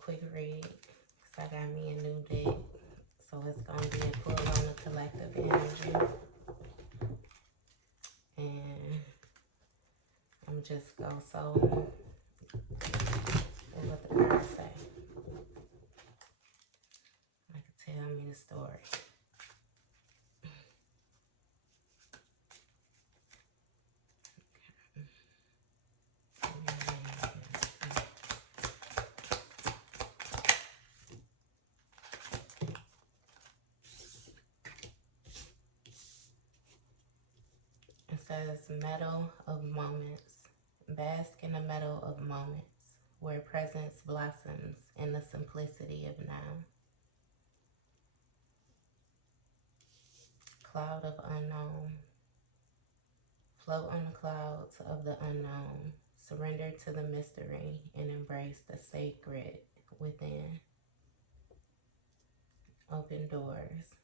quick read because I got me a new deck. So it's going to be a pull on the collective energy. And I'm just go so what the cards say. Like tell me the story. It says meadow of moments. Bask in the meadow of moments where presence blossoms in the simplicity of now. Cloud of unknown. Float on the clouds of the unknown. Surrender to the mystery and embrace the sacred within. Open doors.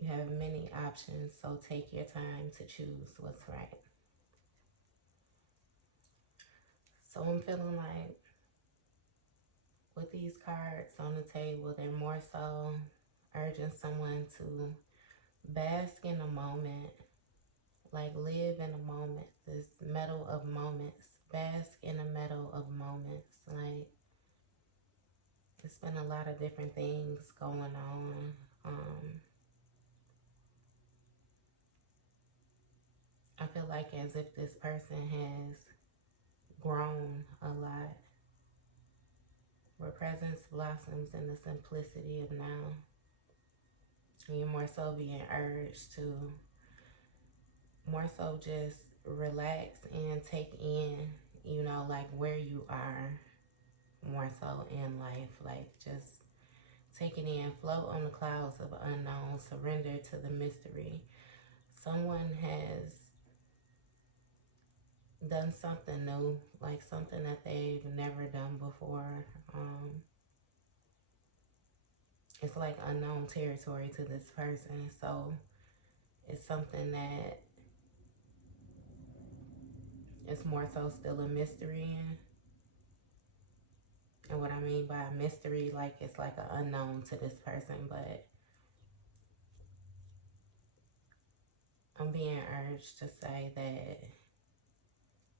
You have many options, so take your time to choose what's right. So I'm feeling like with these cards on the table, they're more so urging someone to bask in a moment, like live in a moment, this meadow of moments, bask in a meadow of moments. Like it's been a lot of different things going on. I feel like as if this person has grown a lot, where presence blossoms in the simplicity of now. And you're more so being urged to more so just relax and take in, you know, like where you are more so in life. Like just take it in, float on the clouds of unknown, surrender to the mystery. Someone has done something new, like something that they've never done before. It's like unknown territory to this person. So it's something that it's more so still a mystery in. And what I mean by a mystery, like it's like an unknown to this person, but I'm being urged to say that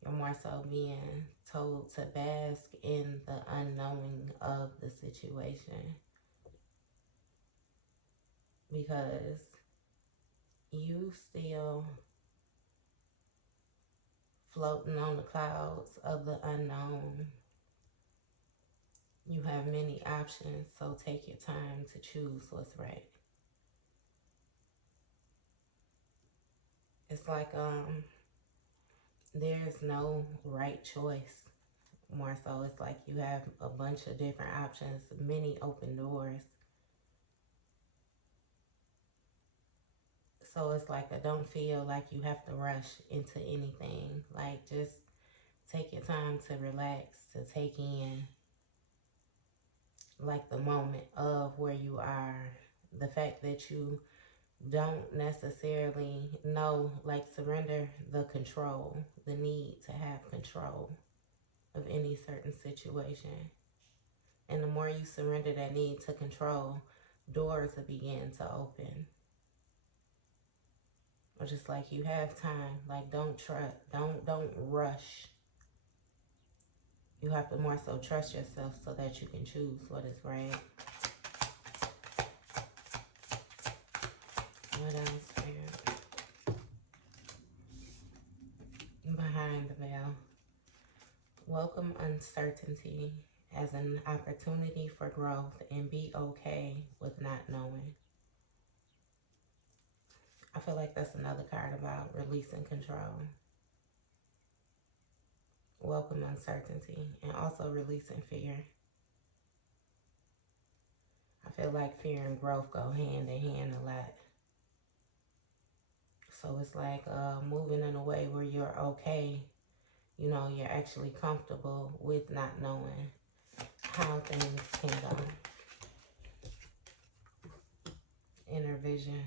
you're more so being told to bask in the unknowing of the situation, because you still floating on the clouds of the unknown. You have many options, so take your time to choose what's right. It's like there's no right choice. More so, it's like you have a bunch of different options, many open doors. So it's like I don't feel like you have to rush into anything. Like just take your time to relax, to take in like the moment of where you are. The fact that you don't necessarily know, like surrender the control, the need to have control of any certain situation. And the more you surrender that need to control, doors will begin to open. Or just like you have time, like don't rush. You have to more so trust yourself so that you can choose what is right. What else here? Behind the veil. Welcome uncertainty as an opportunity for growth and be okay with not knowing. I feel like that's another card about releasing control. Welcome uncertainty and also releasing fear. I feel like fear and growth go hand in hand a lot. So it's like moving in a way where you're okay. You know, you're actually comfortable with not knowing how things can go. Inner vision.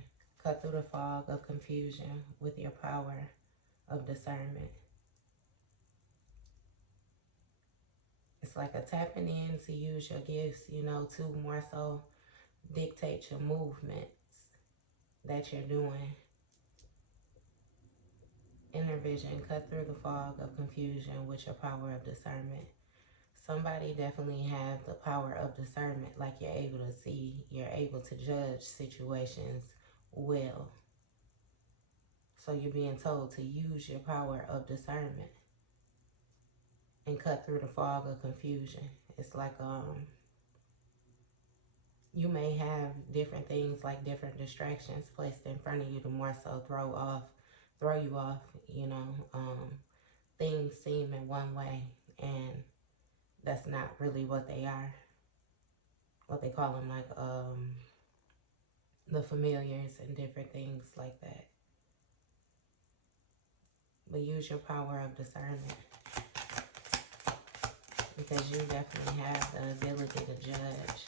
Cut through the fog of confusion with your power of discernment. It's like a tapping in to use your gifts, you know, to more so dictate your movements that you're doing. Inner vision, cut through the fog of confusion with your power of discernment. Somebody definitely have the power of discernment, like you're able to see, you're able to judge situations well. So you're being told to use your power of discernment and cut through the fog of confusion. It's like you may have different things, like different distractions placed in front of you to more so throw you off, you know. Things seem in one way and that's not really what they are. What they call them, like the familiars and different things like that. But use your power of discernment, because you definitely have the ability to judge.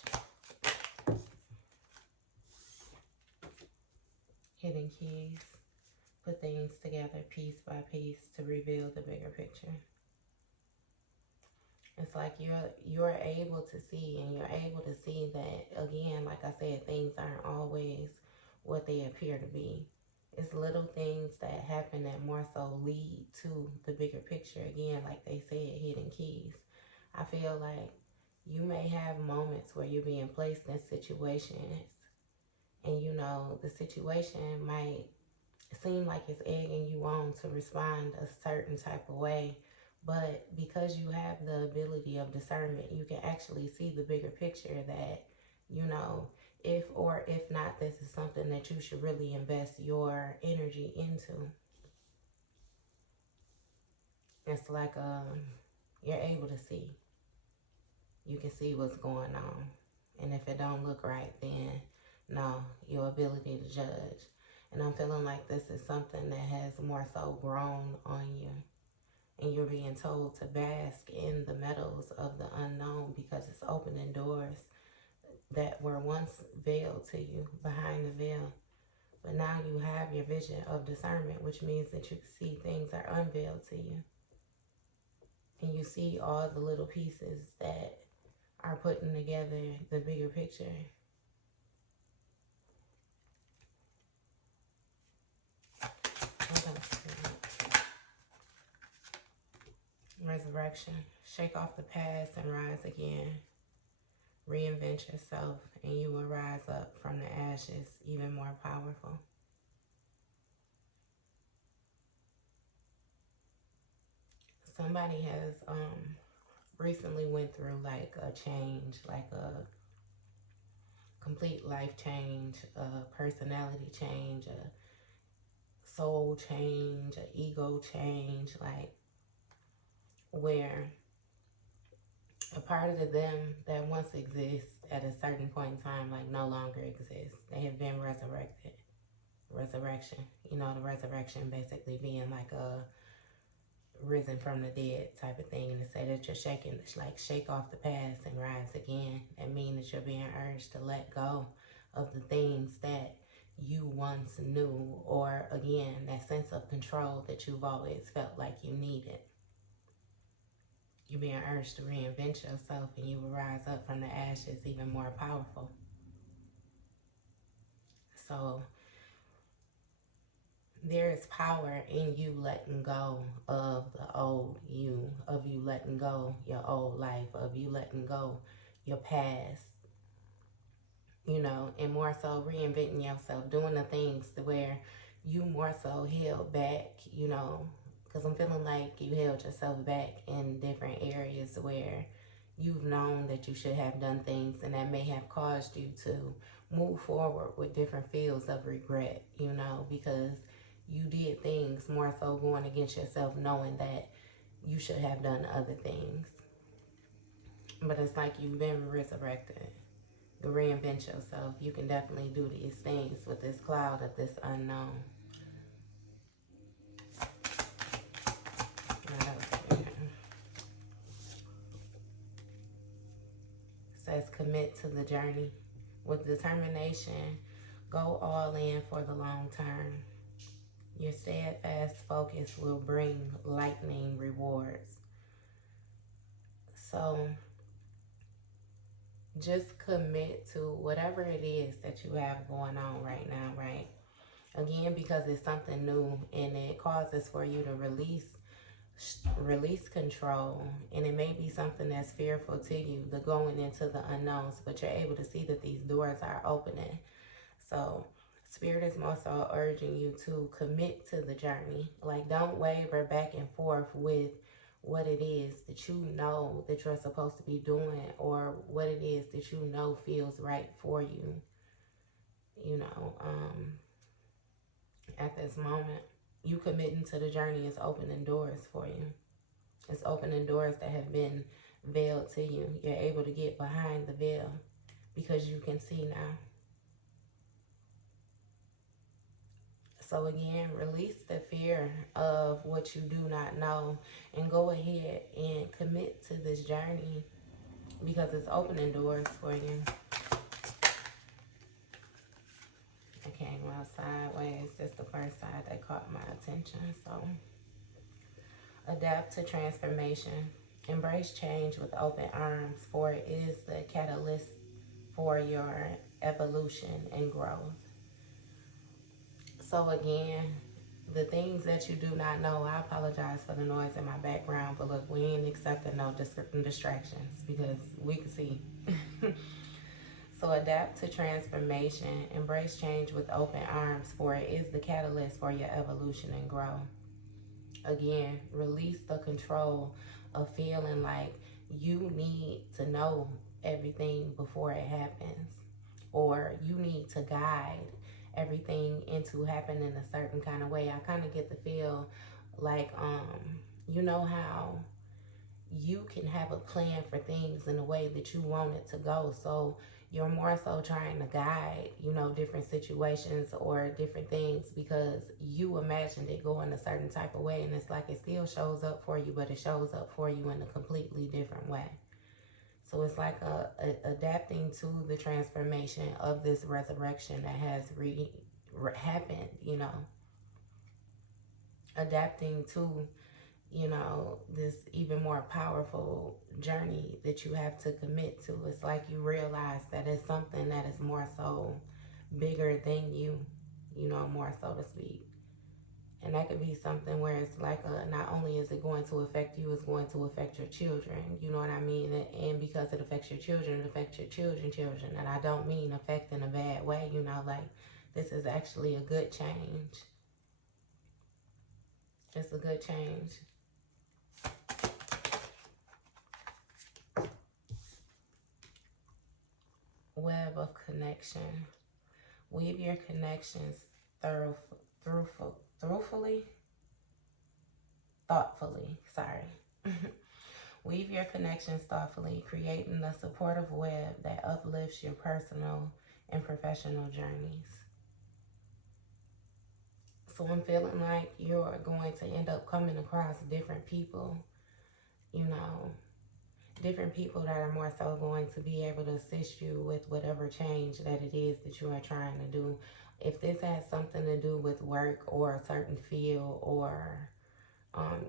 Hidden keys. Put things together piece by piece to reveal the bigger picture. It's like you're able to see, and you're able to see that, again, like I said, things aren't always what they appear to be. It's little things that happen that more so lead to the bigger picture. Again, like they said, hidden keys. I feel like you may have moments where you're being placed in situations and, you know, the situation might seem like it's egging you on to respond a certain type of way. But because you have the ability of discernment, you can actually see the bigger picture that, you know, if or if not, this is something that you should really invest your energy into. It's like you're able to see. You can see what's going on. And if it don't look right, then no, your ability to judge. And I'm feeling like this is something that has more so grown on you. And you're being told to bask in the meadows of the unknown, because it's opening doors that were once veiled to you, behind the veil. But now you have your vision of discernment, which means that you can see things are unveiled to you. And you see all the little pieces that are putting together the bigger picture. Resurrection. Shake off the past and rise again. Reinvent yourself and you will rise up from the ashes even more powerful. Somebody has recently went through like a change, like a complete life change, a personality change, a soul change, an ego change, like where a part of them that once exists at a certain point in time, like no longer exists. They have been resurrected. Resurrection. You know, the resurrection basically being like a risen from the dead type of thing. And to say that you're shaking, like shake off the past and rise again. That means that you're being urged to let go of the things that you once knew, or again, that sense of control that you've always felt like you needed. You're being urged to reinvent yourself and you will rise up from the ashes even more powerful. So there is power in you letting go of the old you, of you letting go your old life, of you letting go your past, you know, and more so reinventing yourself, doing the things to where you more so held back, you know, because I'm feeling like you held yourself back in different areas where you've known that you should have done things, and that may have caused you to move forward with different feels of regret, you know, because you did things more so going against yourself, knowing that you should have done other things. But it's like you've been resurrected. To reinvent yourself. You can definitely do these things with this cloud of this unknown. Says commit to the journey. With determination, go all in for the long term. Your steadfast focus will bring lightning rewards. So just commit to whatever it is that you have going on right now, right? Again, because it's something new and it causes for you to release control, and it may be something that's fearful to you, the going into the unknowns, but you're able to see that these doors are opening. So Spirit is more so urging you to commit to the journey. Like, don't waver back and forth with what it is that you know that you're supposed to be doing, or what it is that you know feels right for you. You know, at this moment, you committing to the journey is opening doors for you. It's opening doors that have been veiled to you. You're able to get behind the veil because you can see now. So again, release the fear of what you do not know and go ahead and commit to this journey because it's opening doors for you. I came out sideways. That's the first side that caught my attention. So adapt to transformation. Embrace change with open arms, for it is the catalyst for your evolution and growth. So again, the things that you do not know, I apologize for the noise in my background, but look, we ain't accepting no distractions because we can see. So adapt to transformation, embrace change with open arms, for it is the catalyst for your evolution and growth. Again, release the control of feeling like you need to know everything before it happens, or you need to guide everything into happening a certain kind of way. I kind of get the feel like, you know how you can have a plan for things in the way that you want it to go. So you're more so trying to guide, you know, different situations or different things because you imagined it going a certain type of way, and it's like it still shows up for you, but it shows up for you in a completely different way. So it's like adapting to the transformation of this resurrection that has happened, you know. Adapting to, you know, this even more powerful journey that you have to commit to. It's like you realize that it's something that is more so bigger than you, you know, more so to speak. And that could be something where it's like not only is it going to affect you, it's going to affect your children. You know what I mean? And because it affects your children, it affects your children. And I don't mean affect in a bad way, you know, like this is actually a good change. It's a good change. Web of connection. Weave your connections thoughtfully. Weave your connections thoughtfully, creating a supportive web that uplifts your personal and professional journeys. So I'm feeling like you're going to end up coming across different people, you know, different people that are more so going to be able to assist you with whatever change that it is that you are trying to do. If this has something to do with work or a certain field, or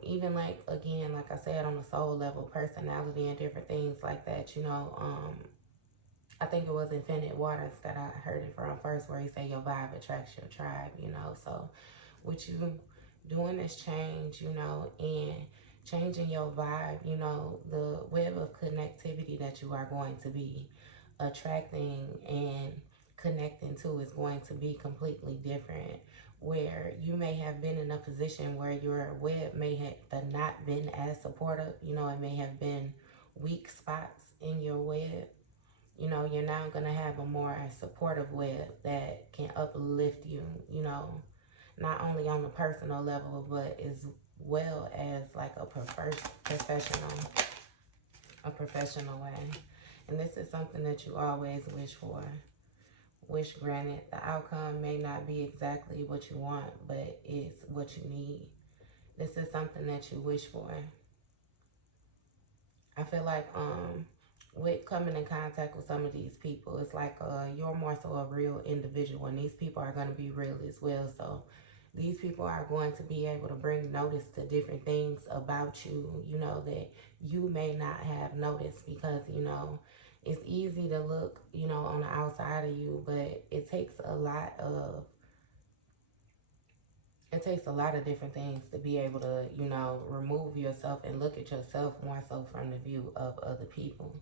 even like, again, like I said, on a soul level, personality and different things like that, you know, I think it was Infinite Waters that I heard it from first, where he said your vibe attracts your tribe, you know. So with you doing this change, you know, and changing your vibe, you know, the web of connectivity that you are going to be attracting and connecting to is going to be completely different. Where you may have been in a position where your web may have not been as supportive, you know, it may have been weak spots in your web. You know, you're now going to have a more supportive web that can uplift you, you know, not only on the personal level, but as well as like a professional way. And this is something that you always wish for. Wish granted. The outcome may not be exactly what you want, but it's what you need. This is something that you wish for. I feel like with coming in contact with some of these people, it's like you're more so a real individual, and these people are going to be real as well. So These people are going to be able to bring notice to different things about you, you know, that you may not have noticed, because, you know, it's easy to look, you know, on the outside of you, but it takes a lot of different things to be able to, you know, remove yourself and look at yourself more so from the view of other people.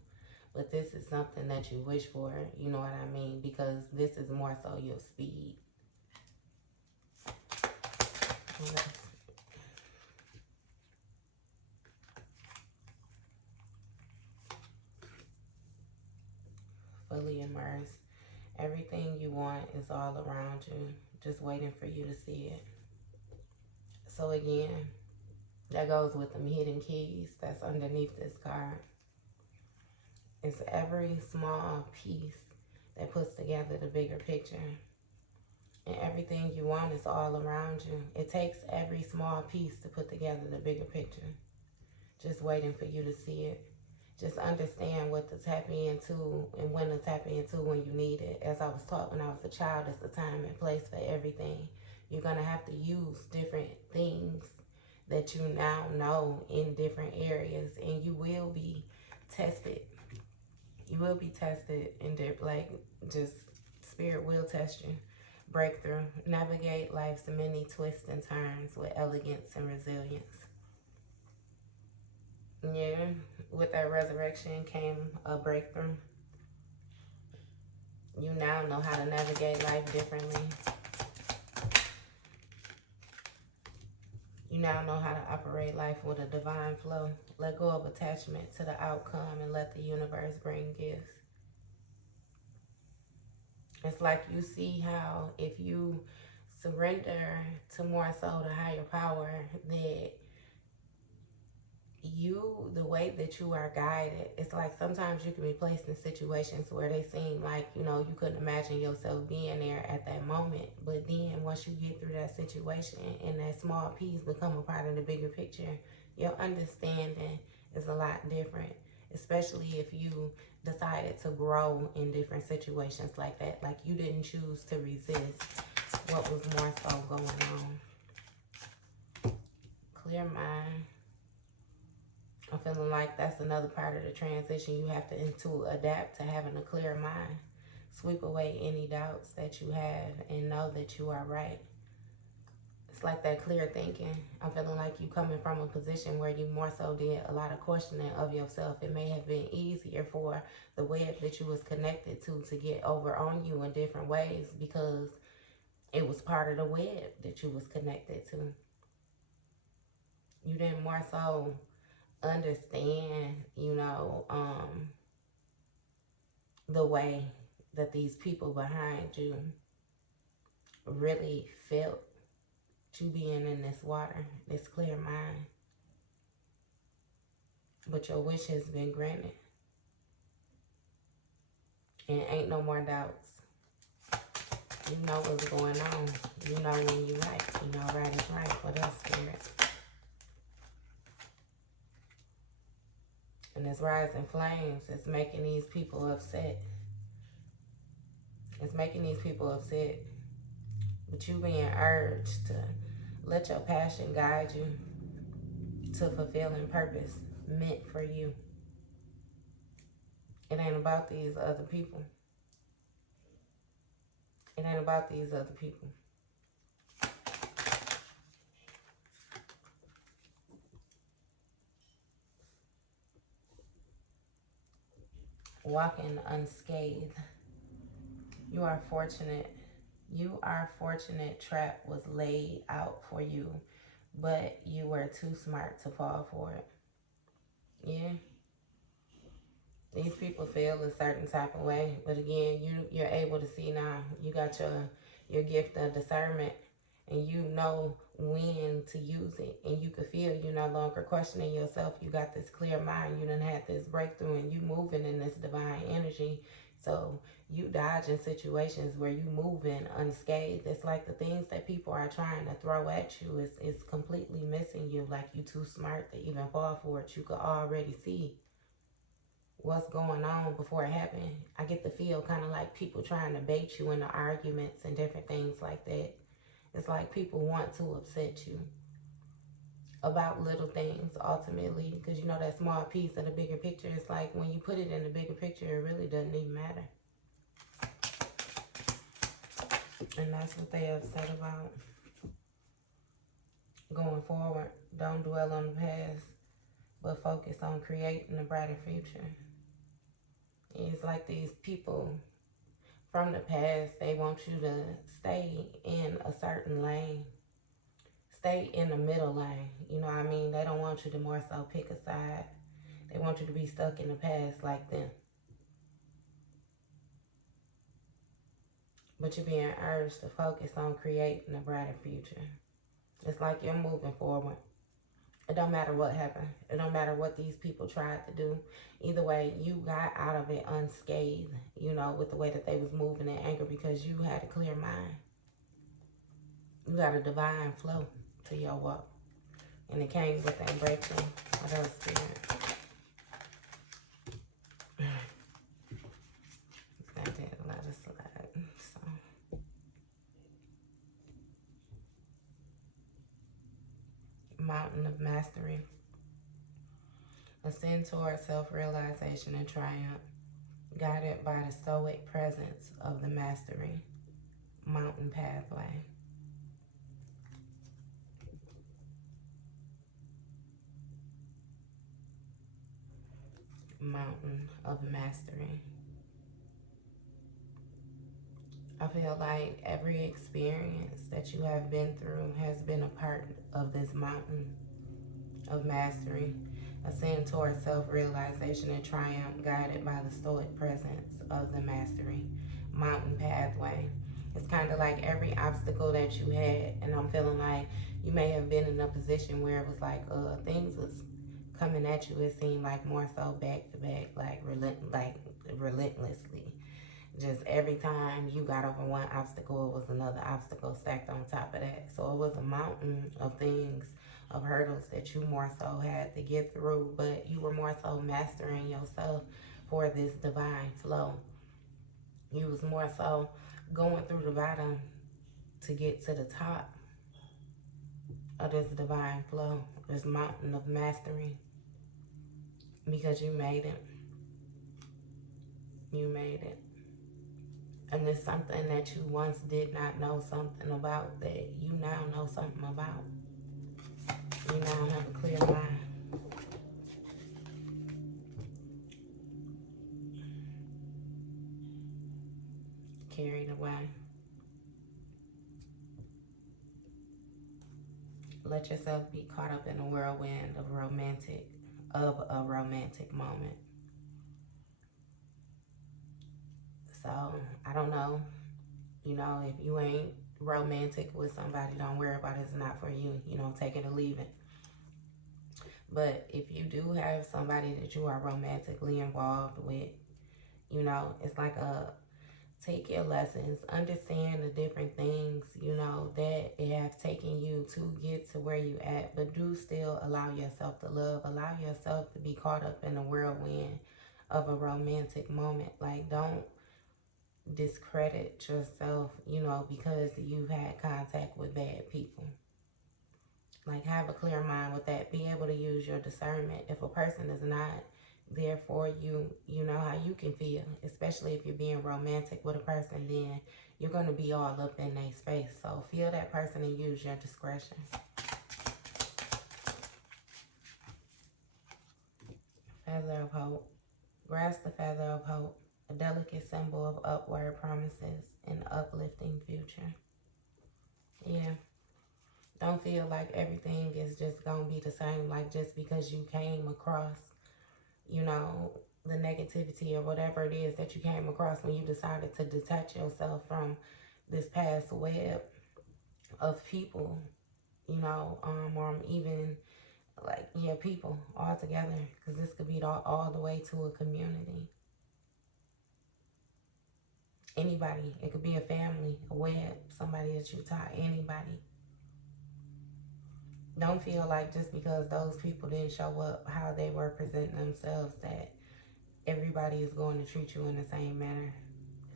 But this is something that you wish for, you know what I mean? Because this is more so your speed. Fully immersed. Everything you want is all around you, just waiting for you to see it. So again, that goes with them hidden keys that's underneath this card. It's every small piece that puts together the bigger picture. And everything you want is all around you. It takes every small piece to put together the bigger picture. Just waiting for you to see it. Just understand what to tap into and when to tap into when you need it. As I was taught when I was a child, it's the time and place for everything. You're going to have to use different things that you now know in different areas, and you will be tested. You will be tested, and like, just spirit will test you. Breakthrough. Navigate life's many twists and turns with elegance and resilience. Yeah, with that resurrection came a breakthrough. You now know how to navigate life differently. You now know how to operate life with a divine flow. Let go of attachment to the outcome and let the universe bring gifts. It's like you see how if you surrender to more so the higher power, that the way that you are guided, it's like sometimes you can be placed in situations where they seem like, you know, you couldn't imagine yourself being there at that moment. But then once you get through that situation and that small piece become a part of the bigger picture, your understanding is a lot different, especially if you decided to grow in different situations like that. Like, you didn't choose to resist what was more so going on. Clear mind. I'm feeling like that's another part of the transition. You have to adapt to having a clear mind. Sweep away any doubts that you have and know that you are right. It's like that clear thinking. I'm feeling like you coming from a position where you more so did a lot of questioning of yourself. It may have been easier for the web that you was connected to get over on you in different ways, because it was part of the web that you was connected to. You didn't more so understand, you know, the way that these people behind you really felt you being in this water, this clear mind. But your wish has been granted. And ain't no more doubts. You know what's going on. You know when you right. You know right is right for us, Spirit. And this rising flames is making these people upset. It's making these people upset. But you being urged to let your passion guide you to fulfilling purpose meant for you. It ain't about these other people. It ain't about these other people. Walking unscathed. You are fortunate. You are fortunate. Trap was laid out for you, but you were too smart to fall for it. Yeah. These people feel a certain type of way, but again, you're able to see now. You got your gift of discernment, and you know when to use it, and you can feel you're no longer questioning yourself. You got this clear mind. You done had this breakthrough, and you moving in this divine energy. So you dodging situations where you moving unscathed. It's like the things that people are trying to throw at you is completely missing you. Like, you too smart to even fall for it. You could already see what's going on before it happened. I get the feel kind of like people trying to bait you into arguments and different things like that. It's like people want to upset you about little things ultimately, because you know that small piece of the bigger picture. It's like when you put it in the bigger picture, it really doesn't even matter. And that's what they upset about. Going forward, don't dwell on the past, but focus on creating a brighter future. It's like these people from the past, they want you to stay in a certain lane. Stay in the middle lane. You know what I mean? They don't want you to more so pick a side. They want you to be stuck in the past like them. But you're being urged to focus on creating a brighter future. It's like you're moving forward. It don't matter what happened. It don't matter what these people tried to do. Either way, you got out of it unscathed, you know, with the way that they was moving in anger, because you had a clear mind. You got a divine flow to your walk. And it came with that breakthrough of those spirit. That did let us slide. So Mountain of Mastery. Ascend toward self-realization and triumph, guided by the stoic presence of the mastery. Mountain pathway. Mountain of Mastery. I feel like every experience that you have been through has been a part of this mountain of mastery. Ascend toward self-realization and triumph, guided by the stoic presence of the mastery. Mountain pathway. It's kind of like every obstacle that you had, and I'm feeling like you may have been in a position where it was like things was coming at you. It seemed like more so back to back, like relentlessly. Just every time you got over one obstacle, it was another obstacle stacked on top of that. So it was a mountain of things, of hurdles that you more so had to get through, but you were more so mastering yourself for this divine flow. You was more so going through the bottom to get to the top of this divine flow, this mountain of mastery, because you made it. You made it. And it's something that you once did not know something about that you now know something about. You now have a clear mind. Carried away. Let yourself be caught up in a whirlwind of a romantic moment. So, I don't know. You know, if you ain't romantic with somebody, don't worry about it. It's not for you. You know, take it or leave it. But if you do have somebody that you are romantically involved with, you know, it's like take your lessons, understand the different things, you know, that it have taken you to get to where you at, but do still allow yourself to love, allow yourself to be caught up in the whirlwind of a romantic moment. Like, don't discredit yourself, you know, because you've had contact with bad people. Like, have a clear mind with that. Be able to use your discernment. If a person is not there for you, you know how you can feel, especially if you're being romantic with a person, then you're going to be all up in their space. So feel that person and use your discretion. Feather of Hope. Grasp the feather of hope, a delicate symbol of upward promises and uplifting future. Yeah. Don't feel like everything is just going to be the same, like just because you came across, you know, the negativity or whatever it is that you came across when you decided to detach yourself from this past web of people, you know, or even like, yeah, people all together, because this could be all the way to a community. Anybody. It could be a family, a web, somebody that you taught, anybody. Don't feel like just because those people didn't show up how they were presenting themselves that everybody is going to treat you in the same manner.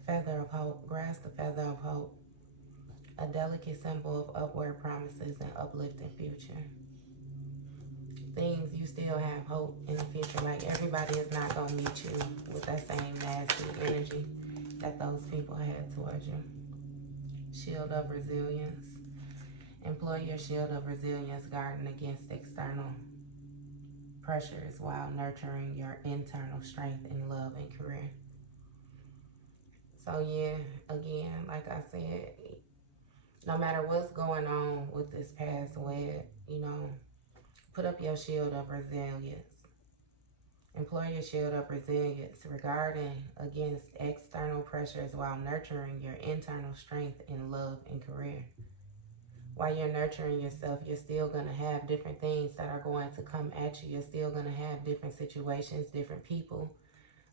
Feather of Hope. Grasp the feather of hope. A delicate symbol of upward promises and uplifting future. Things you still have hope in the future. Like everybody is not going to meet you with that same nasty energy that those people had towards you. Shield of resilience. Employ your shield of resilience, guarding against external pressures while nurturing your internal strength in love and career. So yeah, again, like I said, no matter what's going on with this past web, you know, put up your shield of resilience. Employ your shield of resilience regarding against external pressures while nurturing your internal strength in love and career. While you're nurturing yourself, you're still going to have different things that are going to come at you. You're still going to have different situations, different people.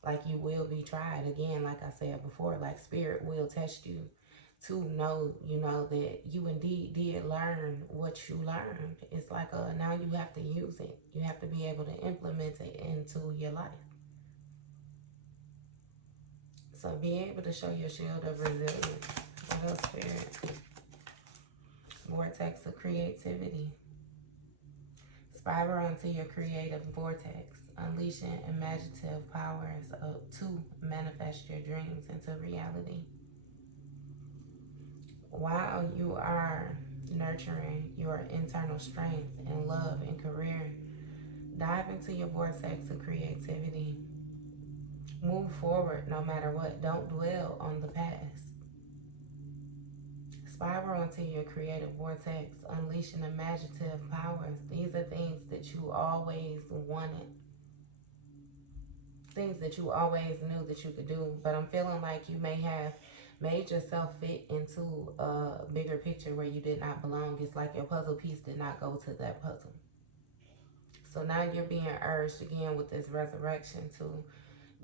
Like you will be tried. Again, like I said before, like spirit will test you to know, you know, that you indeed did learn what you learned. It's like now you have to use it. You have to be able to implement it into your life. So be able to show your shield of resilience. What else, spirit? Vortex of creativity. Spiral into your creative vortex, unleashing imaginative powers to manifest your dreams into reality. While you are nurturing your internal strength in love and career, dive into your vortex of creativity. Move forward no matter what. Don't dwell on the past. Spiral into your creative vortex, unleashing imaginative powers. These are things that you always wanted. Things that you always knew that you could do. But I'm feeling like you may have made yourself fit into a bigger picture where you did not belong. It's like your puzzle piece did not go to that puzzle. So now you're being urged again with this resurrection to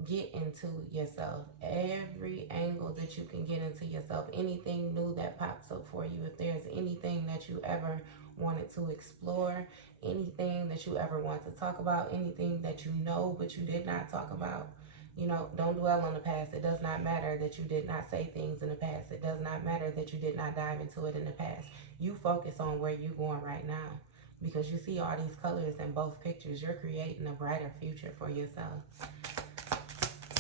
get into yourself. Every angle that you can get into yourself. Anything new that pops up for you. If there's anything that you ever wanted to explore, anything that you ever want to talk about, anything that you know but you did not talk about. You know, don't dwell on the past. It does not matter that you did not say things in the past. It does not matter that you did not dive into it in the past. You focus on where you're going right now. Because you see all these colors in both pictures. You're creating a brighter future for yourself.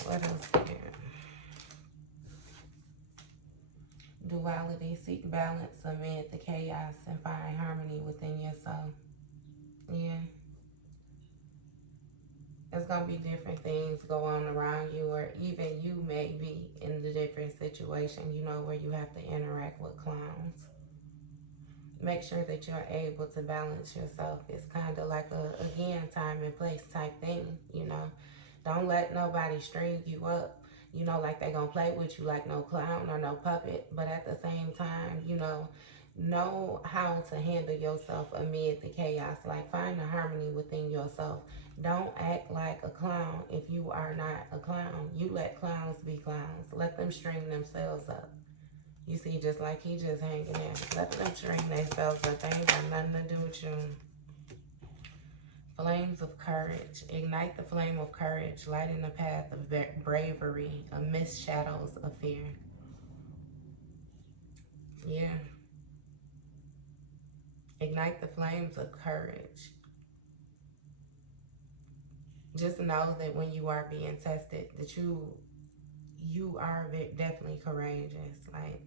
What else here? Duality. Seek balance amid the chaos and find harmony within yourself. Yeah. There's going to be different things going on around you, or even you may be in the different situation, you know, where you have to interact with clowns. Make sure that you're able to balance yourself. It's kind of like a, again, time and place type thing, you know. Don't let nobody string you up, you know, like they're going to play with you like no clown or no puppet. But at the same time, you know how to handle yourself amid the chaos. Like find the harmony within yourself. Don't act like a clown if you are not a clown. You let clowns be clowns. Let them string themselves up. You see, just like he just hanging there. Let them string themselves up. They ain't got nothing to do with you. Flames of courage. Ignite the flame of courage, lighting the path of bravery amidst shadows of fear. Yeah. Ignite the flames of courage. Just know that when you are being tested, that you are definitely courageous. Like,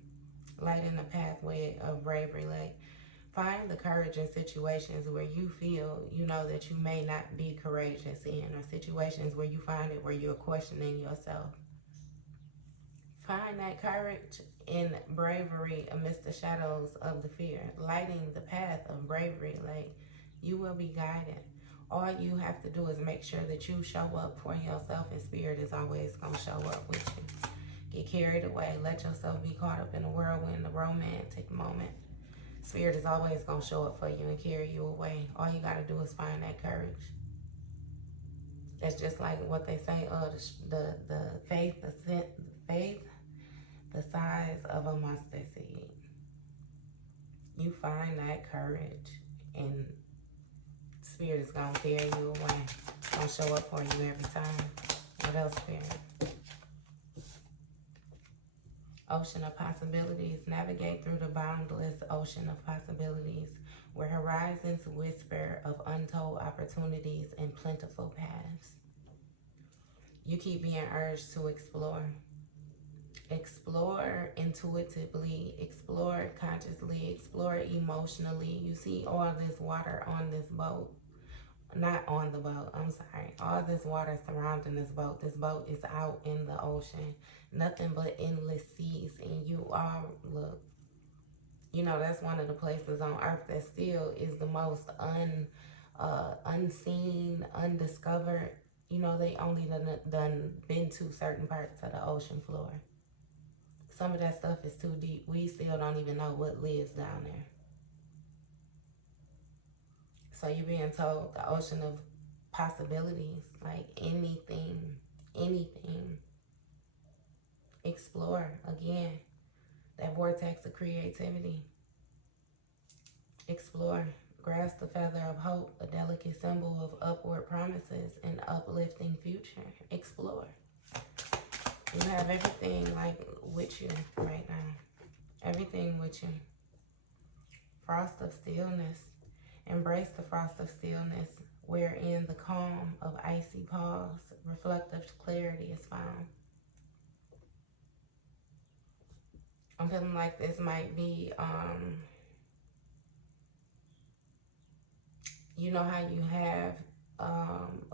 lighting the pathway of bravery. Like, find the courage in situations where you feel, you know, that you may not be courageous in, or situations where you find it where you're questioning yourself. Find that courage in bravery amidst the shadows of the fear. Lighting the path of bravery. Like, you will be guided. All you have to do is make sure that you show up for yourself, and spirit is always going to show up with you. Get carried away. Let yourself be caught up in the whirlwind, the romantic moment. Spirit is always going to show up for you and carry you away. All you got to do is find that courage. That's just like what they say, the faith, the size of a mustard seed. You find that courage, and spirit is going to carry you away. It's going to show up for you every time. What else, spirit? ocean of possibilities. Navigate through the boundless ocean of possibilities where horizons whisper of untold opportunities and plentiful paths. You keep being urged to explore. Explore intuitively, explore consciously, explore emotionally. You see all this water on this boat. Not on the boat, I'm sorry. All this water surrounding this boat. This boat is out in the ocean. Nothing but endless seas. And you are, look, you know, that's one of the places on earth that still is the most unseen, undiscovered. You know, they only done been to certain parts of the ocean floor. Some of that stuff is too deep. We still don't even know what lives down there. So you're being told the ocean of possibilities, like anything. Explore, again, that vortex of creativity. Explore. Grasp the feather of hope, a delicate symbol of upward promises and uplifting future. Explore. You have everything like with you right now. Everything with you. Frost of stillness. Embrace the frost of stillness, wherein the calm of icy pause, reflective clarity is found. I'm feeling like this might be, you know how you have,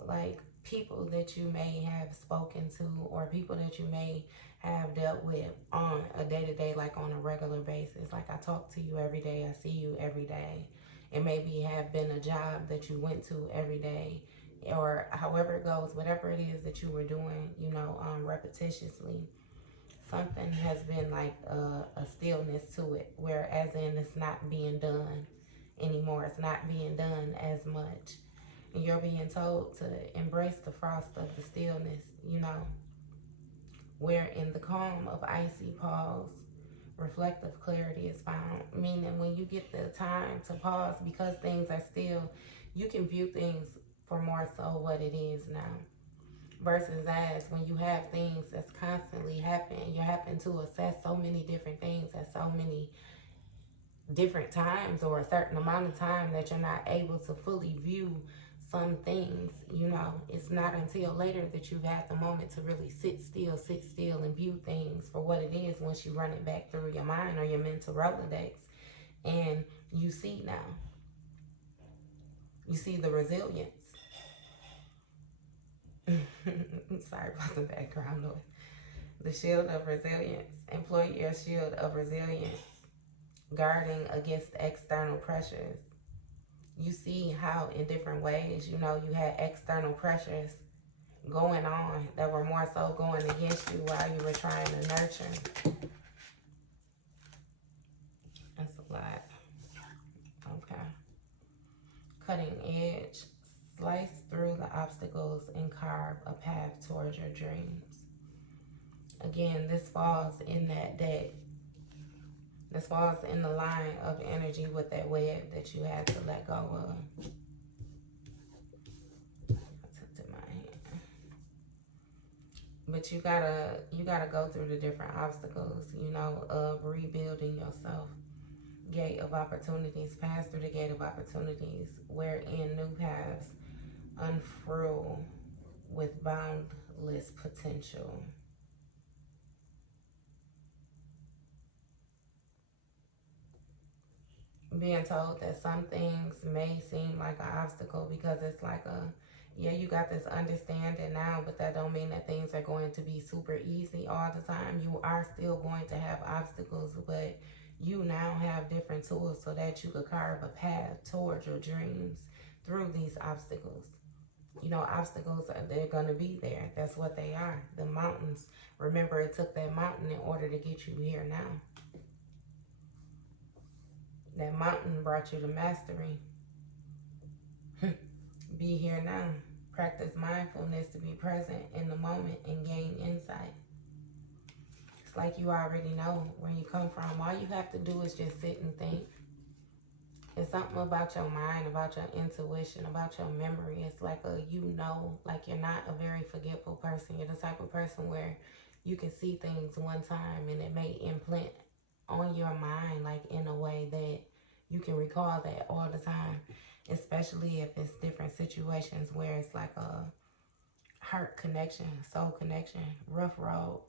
like people that you may have spoken to or people that you may have dealt with on a day-to-day, like on a regular basis. Like I talk to you every day, I see you every day. It maybe have been a job that you went to every day, or however it goes, whatever it is that you were doing, you know, repetitiously. Something has been like a stillness to it, where as in it's not being done anymore. It's not being done as much. And you're being told to embrace the frost of the stillness, you know, where in the calm of icy pause, reflective clarity is found. Meaning when you get the time to pause, because things are still, you can view things for more so what it is now. Versus as when you have things that's constantly happening, you happen to assess so many different things at so many different times, or a certain amount of time, that you're not able to fully view some things. You know, it's not until later that you've had the moment to really sit still and view things for what it is once you run it back through your mind or your mental Rolodex. And you see now. You see the resilience. I'm sorry about the background noise. The shield of resilience. Employ your shield of resilience, guarding against external pressures. You see how in different ways, you know, you had external pressures going on that were more so going against you while you were trying to nurture. That's a lot. Okay. Cutting edge. Slice through the obstacles and carve a path towards your dreams. Again, this falls in that deck. This falls in the line of energy with that web that you had to let go of. I took it in my hand. But you gotta go through the different obstacles, you know, of rebuilding yourself. Gate of opportunities. Pass through the gate of opportunities, wherein new paths unfurl with boundless potential. Being told that some things may seem like an obstacle because it's like yeah, you got this understanding now, but that don't mean that things are going to be super easy all the time. You are still going to have obstacles, but you now have different tools so that you could carve a path towards your dreams through these obstacles. You know, obstacles, they're going to be there. That's what they are. The mountains. Remember, it took that mountain in order to get you here now. That mountain brought you to mastery. Be here now. Practice mindfulness to be present in the moment and gain insight. It's like you already know where you come from. All you have to do is just sit and think. It's something about your mind, about your intuition, about your memory. It's like you know, like you're not a very forgetful person. You're the type of person where you can see things one time and it may implant on your mind, like in a way that you can recall that all the time, especially if it's different situations where it's like a heart connection, soul connection, rough road.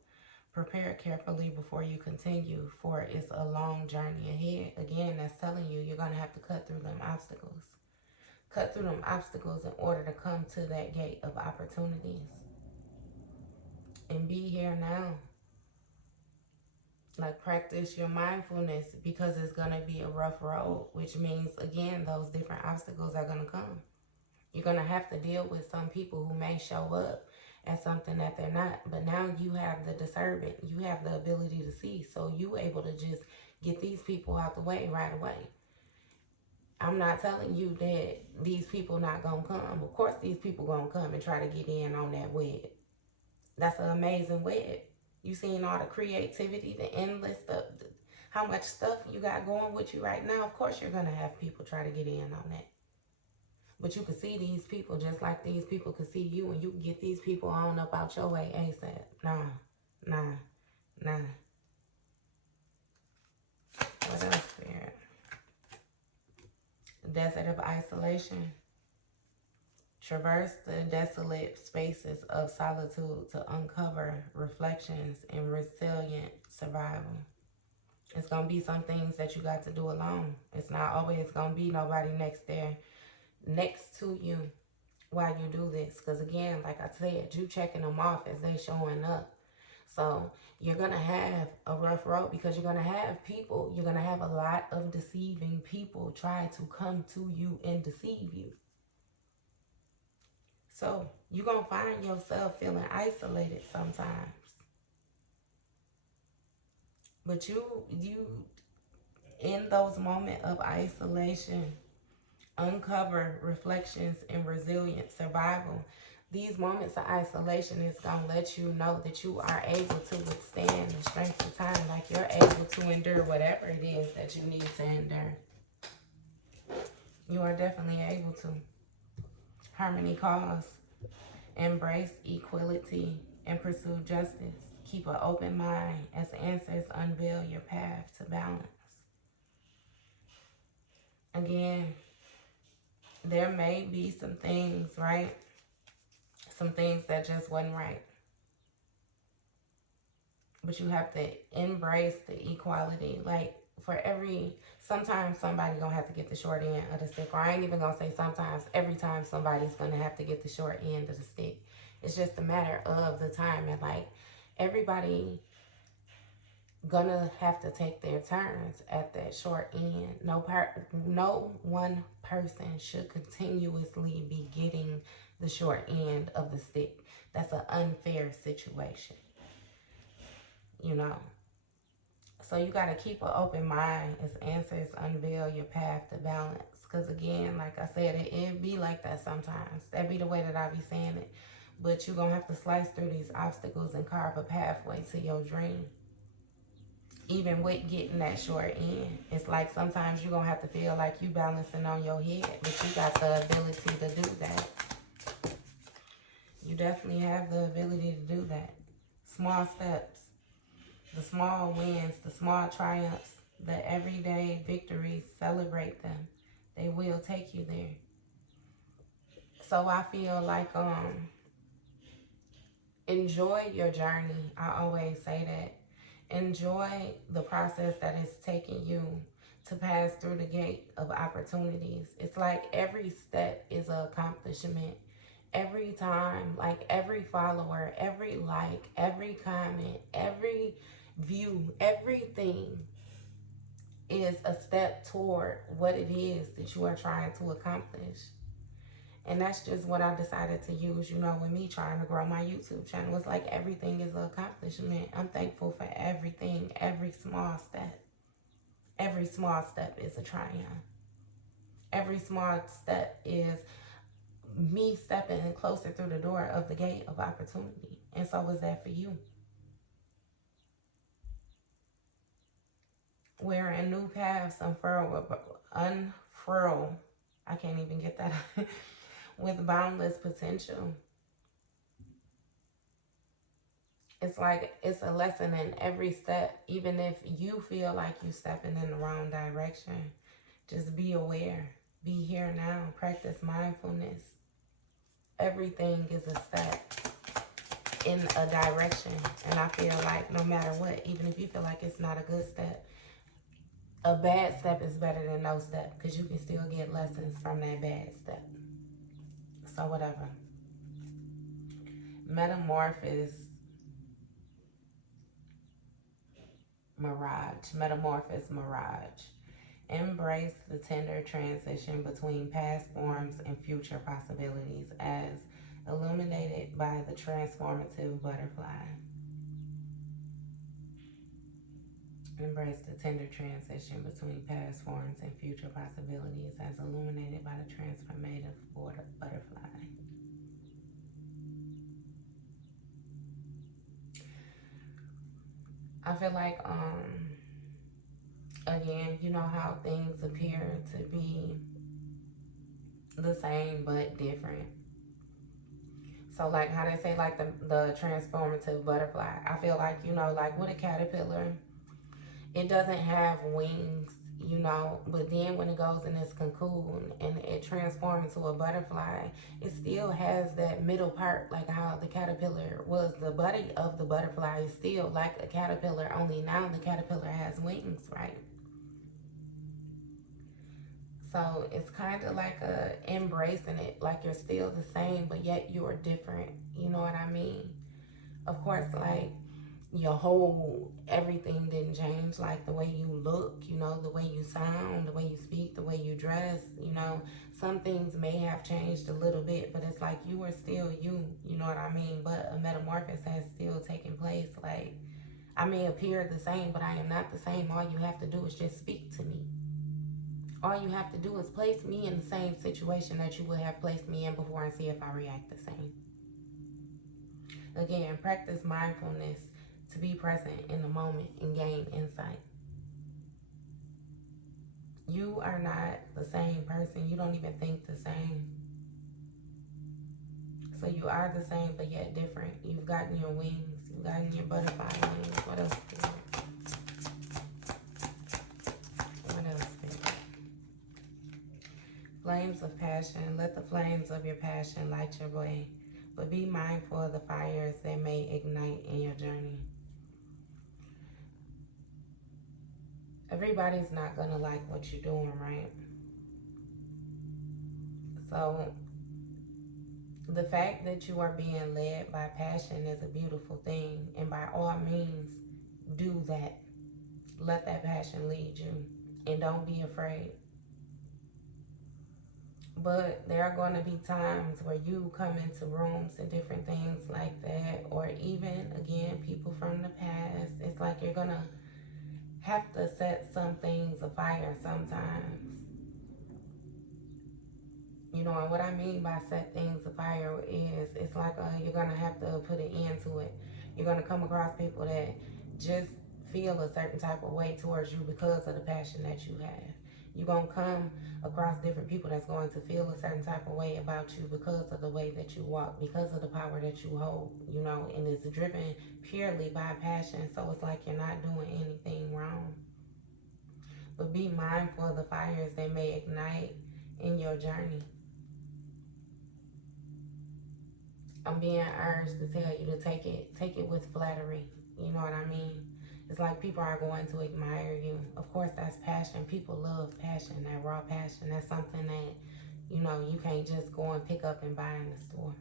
Prepare carefully before you continue, for it's a long journey ahead. Again, that's telling you you're going to have to cut through them obstacles. Cut through them obstacles in order to come to that gate of opportunities. And be here now. Like, practice your mindfulness, because it's going to be a rough road, which means, again, those different obstacles are going to come. You're going to have to deal with some people who may show up as something that they're not. But now you have the discernment. You have the ability to see. So you able to just get these people out the way right away. I'm not telling you that these people not going to come. Of course these people going to come and try to get in on that web. That's an amazing web. You seen all the creativity, the endless stuff, how much stuff you got going with you right now. Of course you're going to have people try to get in on that. But you can see these people just like these people can see you, and you can get these people on up out your way ASAP. Nah. What else, Spirit? Desert of isolation. Traverse the desolate spaces of solitude to uncover reflections and resilient survival. It's going to be some things that you got to do alone. It's not always going to be nobody next to you while you do this. Because again, like I said, you checking them off as they showing up. So you're going to have a rough road, because you're going to have people, you're going to have a lot of deceiving people try to come to you and deceive you. So you're going to find yourself feeling isolated sometimes. But you in those moments of isolation, uncover reflections and resilient survival. These moments of isolation is going to let you know that you are able to withstand the strength of time. Like, you're able to endure whatever it is that you need to endure. You are definitely able to. Harmony calls. Embrace equality and pursue justice. Keep an open mind as answers unveil your path to balance. Again, there may be some things, right? Some things that just wasn't right. But you have to embrace the equality. Like, sometimes somebody gonna have to get the short end of the stick. Or I ain't even gonna say sometimes, every time somebody's gonna have to get the short end of the stick. It's just a matter of the time. And like, everybody gonna have to take their turns at that short end. No one person should continuously be getting the short end of the stick. That's an unfair situation, you know. So you got to keep an open mind as answers unveil your path to balance. Because again, like I said, it be like that sometimes. That be the way that I be saying it. But you're going to have to slice through these obstacles and carve a pathway to your dream. Even with getting that short end. It's like sometimes you're going to have to feel like you balancing on your head. But you got the ability to do that. You definitely have the ability to do that. Small steps. The small wins, the small triumphs, the everyday victories, celebrate them. They will take you there. So I feel like enjoy your journey. I always say that. Enjoy the process that is taking you to pass through the gate of opportunities. It's like every step is an accomplishment. Every time, like every follower, every like, every comment, every view, everything is a step toward what it is that you are trying to accomplish. And that's just what I decided to use, you know, with me trying to grow my YouTube channel. It's like everything is an accomplishment. I'm thankful for everything, every small step. Every small step is a triumph. Every small step is me stepping closer through the door of the gate of opportunity. And so was that for you. Wherein new paths unfurl, I can't even get that, with boundless potential. It's like it's a lesson in every step. Even if you feel like you stepping in the wrong direction, just be aware. Be here now. Practice mindfulness. Everything is a step in a direction. And I feel like no matter what, even if you feel like it's not a good step, a bad step is better than no step, because you can still get lessons from that bad step. So whatever. Metamorphosis. Mirage. Embrace the tender transition between past forms and future possibilities as illuminated by the transformative butterfly. Embrace the tender transition between past forms and future possibilities as illuminated by the transformative butterfly. I feel like, again, you know how things appear to be the same but different. So like how they say, like the transformative butterfly. I feel like, you know, like with a caterpillar, it doesn't have wings, you know, but then when it goes in its cocoon and it transforms into a butterfly, it still has that middle part, like how the caterpillar was. The body of the butterfly is still like a caterpillar, only now the caterpillar has wings, right? So it's kind of like embracing it, like you're still the same, but yet you're different. You know what I mean? Of course, like your whole everything didn't change, like the way you look, you know, the way you sound, the way you speak, the way you dress, you know, some things may have changed a little bit, but it's like you are still you know what I mean? But a metamorphosis has still taken place. Like I may appear the same, but I am not the same. All you have to do is just speak to me. All you have to do is place me in the same situation that you would have placed me in before and see if I react the same. Again, practice mindfulness to be present in the moment and gain insight. You are not the same person. You don't even think the same. So you are the same, but yet different. You've gotten your wings. You've gotten your butterfly wings. What else? What else? Flames of passion. Let the flames of your passion light your way. But be mindful of the fires that may ignite in your journey. Everybody's not going to like what you're doing, right? So the fact that you are being led by passion is a beautiful thing. And by all means, do that. Let that passion lead you. And don't be afraid. But there are going to be times where you come into rooms and different things like that. Or even, again, people from the past. It's like you're going to have to set some things afire sometimes. You know, and what I mean by set things afire is it's like you're going to have to put an end to it. You're going to come across people that just feel a certain type of way towards you because of the passion that you have. You're going to come across different people that's going to feel a certain type of way about you because of the way that you walk, because of the power that you hold, you know, and it's driven purely by passion. So it's like you're not doing anything wrong. But be mindful of the fires that may ignite in your journey. I'm being urged to tell you to take it with flattery. You know what I mean? It's like people are going to admire you. Of course, that's passion. People love passion, that raw passion. That's something that, you know, you can't just go and pick up and buy in the store.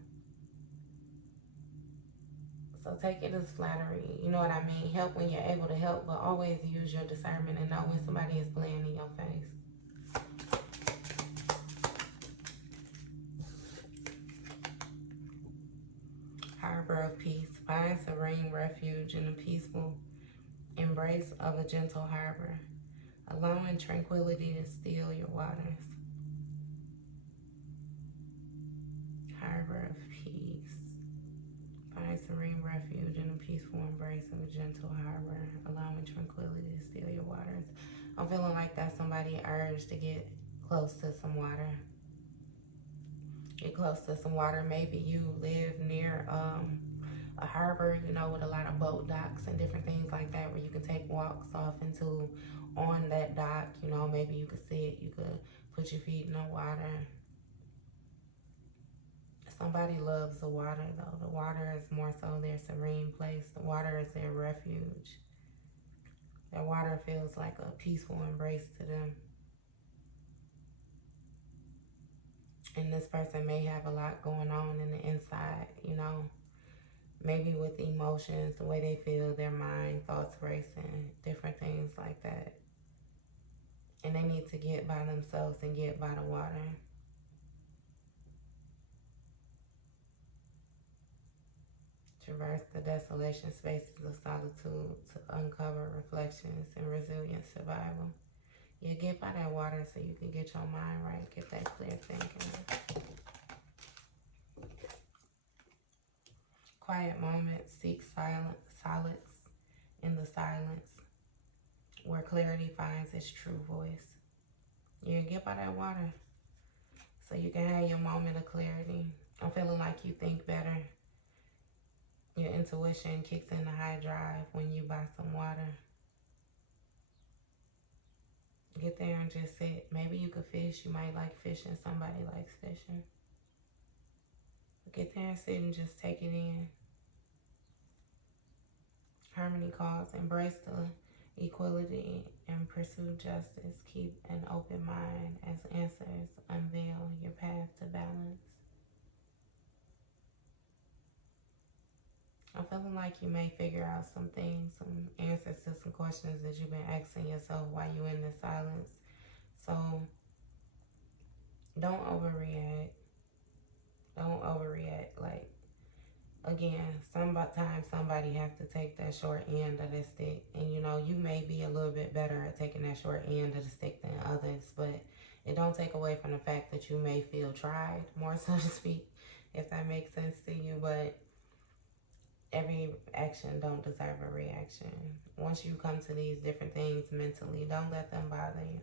So take it as flattery. You know what I mean? Help when you're able to help, but always use your discernment and know when somebody is playing in your face. Harbor of peace. Find serene refuge in a peaceful embrace of a gentle harbor, allowing tranquility to still your waters. Harbor of peace. Find serene refuge in a peaceful embrace of a gentle harbor, allowing tranquility to still your waters. I'm feeling like that's somebody urged to get close to some water. Get close to some water. Maybe you live near a harbor, you know, with a lot of boat docks and different things like that, where you can take walks off into on that dock. You know, maybe you could sit, you could put your feet in the water. Somebody loves the water, though. The water is more so their serene place. The water is their refuge. That water feels like a peaceful embrace to them. And this person may have a lot going on in the inside, you know, maybe with emotions, the way they feel, their mind, thoughts racing, different things like that. And they need to get by themselves and get by the water. Traverse the desolation spaces of solitude to uncover reflections and resilient survival. You get by that water so you can get your mind right, get that clear thinking. Quiet moments, seek solace in the silence, where clarity finds its true voice. You get by that water so you can have your moment of clarity. I'm feeling like you think better. Your intuition kicks in the high drive when you buy some water. Get there and just sit. Maybe you could fish. You might like fishing. Somebody likes fishing. Get there and sit and just take it in. Harmony calls. Embrace the equality and pursue justice. Keep an open mind as answers unveil your path to balance. I'm feeling like you may figure out some things, some answers to some questions that you've been asking yourself while you're in the silence. So don't overreact. Don't overreact. Like, again, sometimes somebody have to take that short end of the stick. And, you know, you may be a little bit better at taking that short end of the stick than others. But it don't take away from the fact that you may feel tried, more so to speak, if that makes sense to you. But every action don't deserve a reaction. Once you come to these different things mentally, don't let them bother you.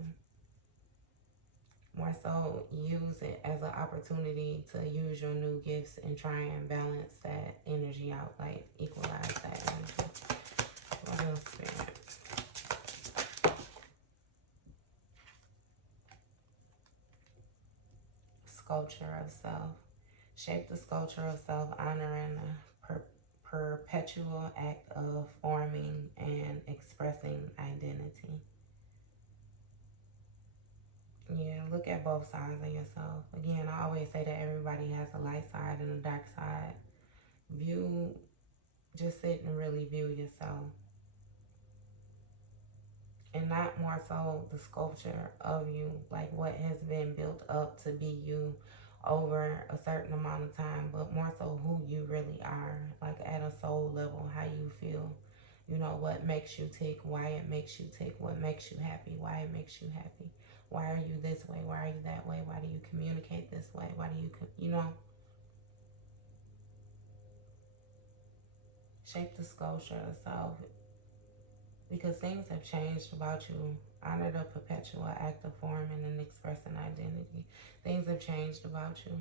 More so, use it as an opportunity to use your new gifts and try and balance that energy out, like equalize that energy. What else, Spirit? Sculpture of self. Shape the sculpture of self, honoring the perpetual act of forming and expressing identity. Yeah, look at both sides of yourself. Again, I always say that everybody has a light side and a dark side. Just sit and really view yourself. And not more so the sculpture of you, like what has been built up to be you over a certain amount of time, but more so who you really are, like at a soul level, how you feel, you know, what makes you tick, why it makes you tick, what makes you happy, why it makes you happy, why are you this way, why are you that way, why do you communicate this way, why do you know, shape the sculpture of self, because things have changed about you. Honor the perpetual act of forming and expressing identity. Things have changed about you.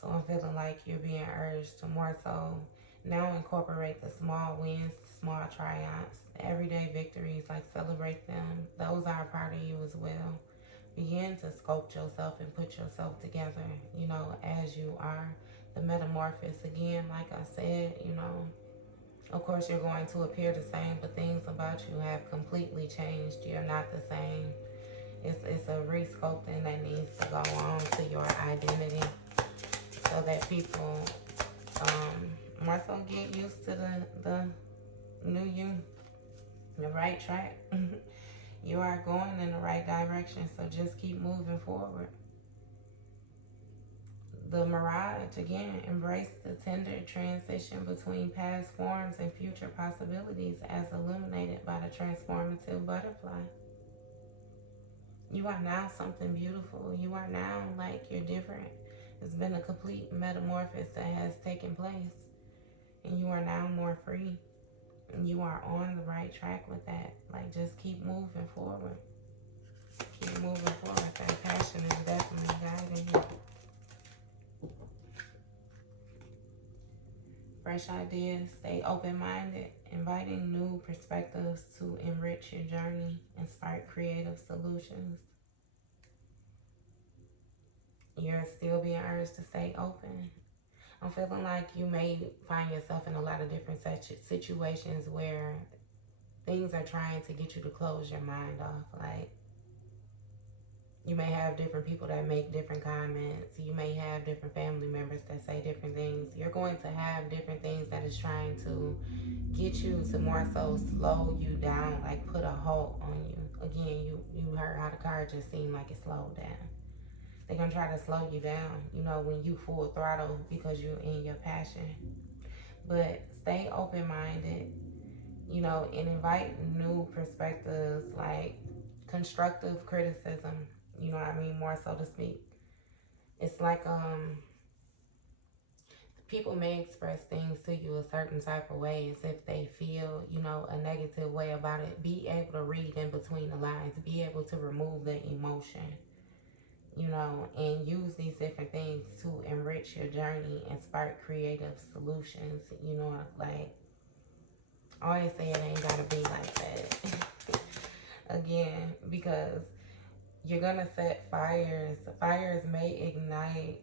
So I'm feeling like you're being urged to more so now incorporate the small wins, small triumphs, everyday victories, like celebrate them. Those are a part of you as well. Begin to sculpt yourself and put yourself together, you know, as you are. The metamorphosis, again, like I said, you know, of course, you're going to appear the same, but things about you have completely changed. You're not the same. It's a re-sculpting that needs to go on to your identity so that people more so get used to the new you, the right track. You are going in the right direction, so just keep moving forward. The mirage, again, embrace the tender transition between past forms and future possibilities as illuminated by the transformative butterfly. You are now something beautiful. You are now like you're different. It's been a complete metamorphosis that has taken place. And you are now more free. And you are on the right track with that. Like, just keep moving forward. Keep moving forward. That passion is definitely guiding you. fresh ideas, stay open-minded, inviting new perspectives to enrich your journey and spark creative solutions. You're still being urged to stay open. I'm feeling like you may find yourself in a lot of different situations where things are trying to get you to close your mind off. Like, you may have different people that make different comments. You may have different family members that say different things. You're going to have different things that is trying to get you to more so slow you down, like put a halt on you. Again, you heard how the car just seemed like it slowed down. They're going to try to slow you down, you know, when you full throttle because you're in your passion. But stay open-minded, you know, and invite new perspectives, like constructive criticism, you know what I mean, more so to speak. It's like people may express things to you a certain type of way as if they feel, you know, a negative way about it. Be able to read in between the lines, be able to remove the emotion, you know, and use these different things to enrich your journey and spark creative solutions. You know, like, I always say it ain't gotta be like that. Again, because you're gonna set fires. Fires may ignite.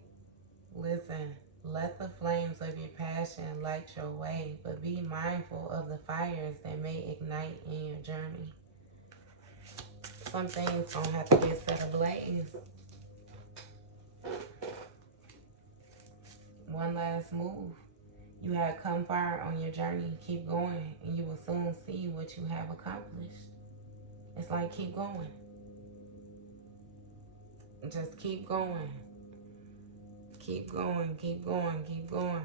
Listen, let the flames of your passion light your way, but be mindful of the fires that may ignite in your journey. Some things gonna have to get set ablaze. One last move. You have come far on your journey. Keep going, and you will soon see what you have accomplished. It's like, keep going. Just keep going. Keep going, keep going, keep going.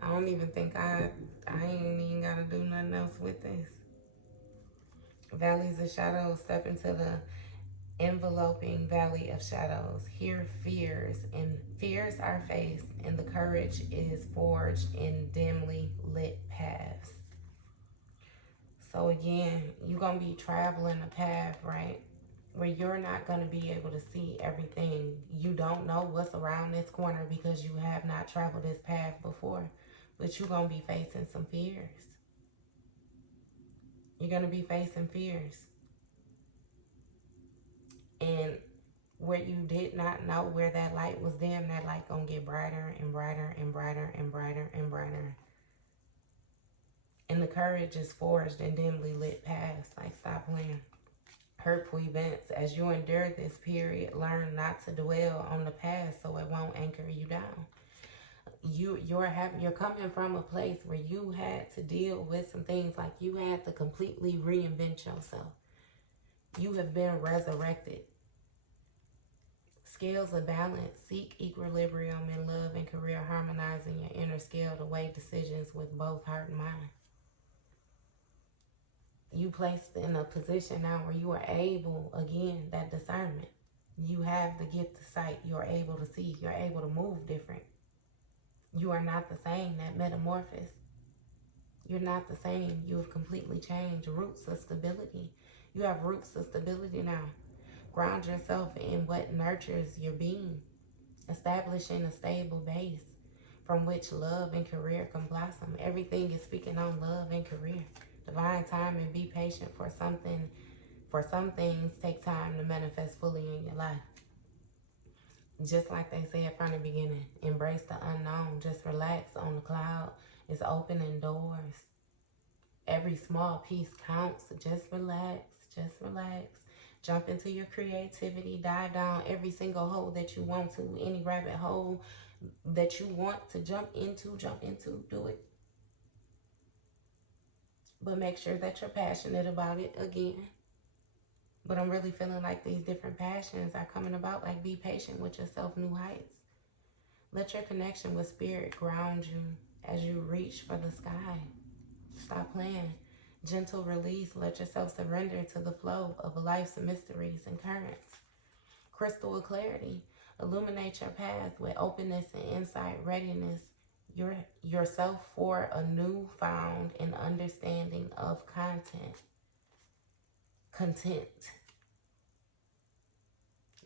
I don't even think I ain't even gotta do nothing else with this. Valleys of shadows, step into the enveloping valley of shadows. Here fears, and fears are faced, and the courage is forged in dimly lit paths. So again, you're gonna be traveling a path, right, where you're not going to be able to see everything. You don't know what's around this corner because you have not traveled this path before. But you're going to be facing some fears. You're going to be facing fears. And where you did not know where that light was dim, that light going to get brighter and brighter and brighter and brighter and brighter. And the courage is forged in dimly lit paths. Like, stop playing. Hurtful events. As you endure this period, learn not to dwell on the past so it won't anchor you down. You're coming from a place where you had to deal with some things, like you had to completely reinvent yourself. You have been resurrected. Scales of balance. Seek equilibrium in love and career, harmonizing your inner scale to weigh decisions with both heart and mind. You placed in a position now where you are able, again, that discernment. You have the gift of sight. You're able to see. You're able to move different. You are not the same, that metamorphosis. You're not the same. You have completely changed. Roots of stability. You have roots of stability now. Ground yourself in what nurtures your being. Establishing a stable base from which love and career can blossom. Everything is speaking on love and career. Divine time, and be patient for something. For some things, take time to manifest fully in your life. Just like they said from the beginning, embrace the unknown. Just relax on the cloud. It's opening doors. Every small piece counts. Just relax. Just relax. Jump into your creativity. Dive down every single hole that you want to. Any rabbit hole that you want to jump into. Do it. But make sure that you're passionate about it again. But I'm really feeling like these different passions are coming about. Like, be patient with yourself, new heights. Let your connection with spirit ground you as you reach for the sky. Stop playing. Gentle release. Let yourself surrender to the flow of life's mysteries and currents. Crystal clarity. Illuminate your path with openness and insight, readiness. Yourself for a newfound and understanding of content. Content.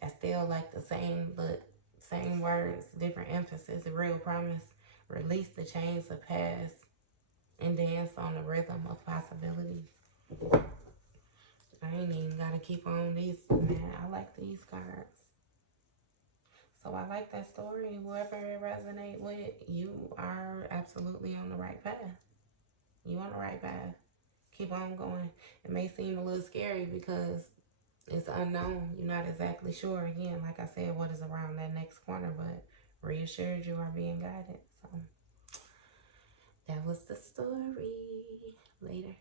I still like the same words, different emphasis. A real promise. Release the chains of past and dance on the rhythm of possibilities. I ain't even gotta keep on these, man. I like these cards. So I like that story. Whoever it resonate with, you are absolutely on the right path. You on the right path. Keep on going. It may seem a little scary because it's unknown. You're not exactly sure. Again, like I said, what is around that next corner, but reassured you are being guided. So that was the story. Later.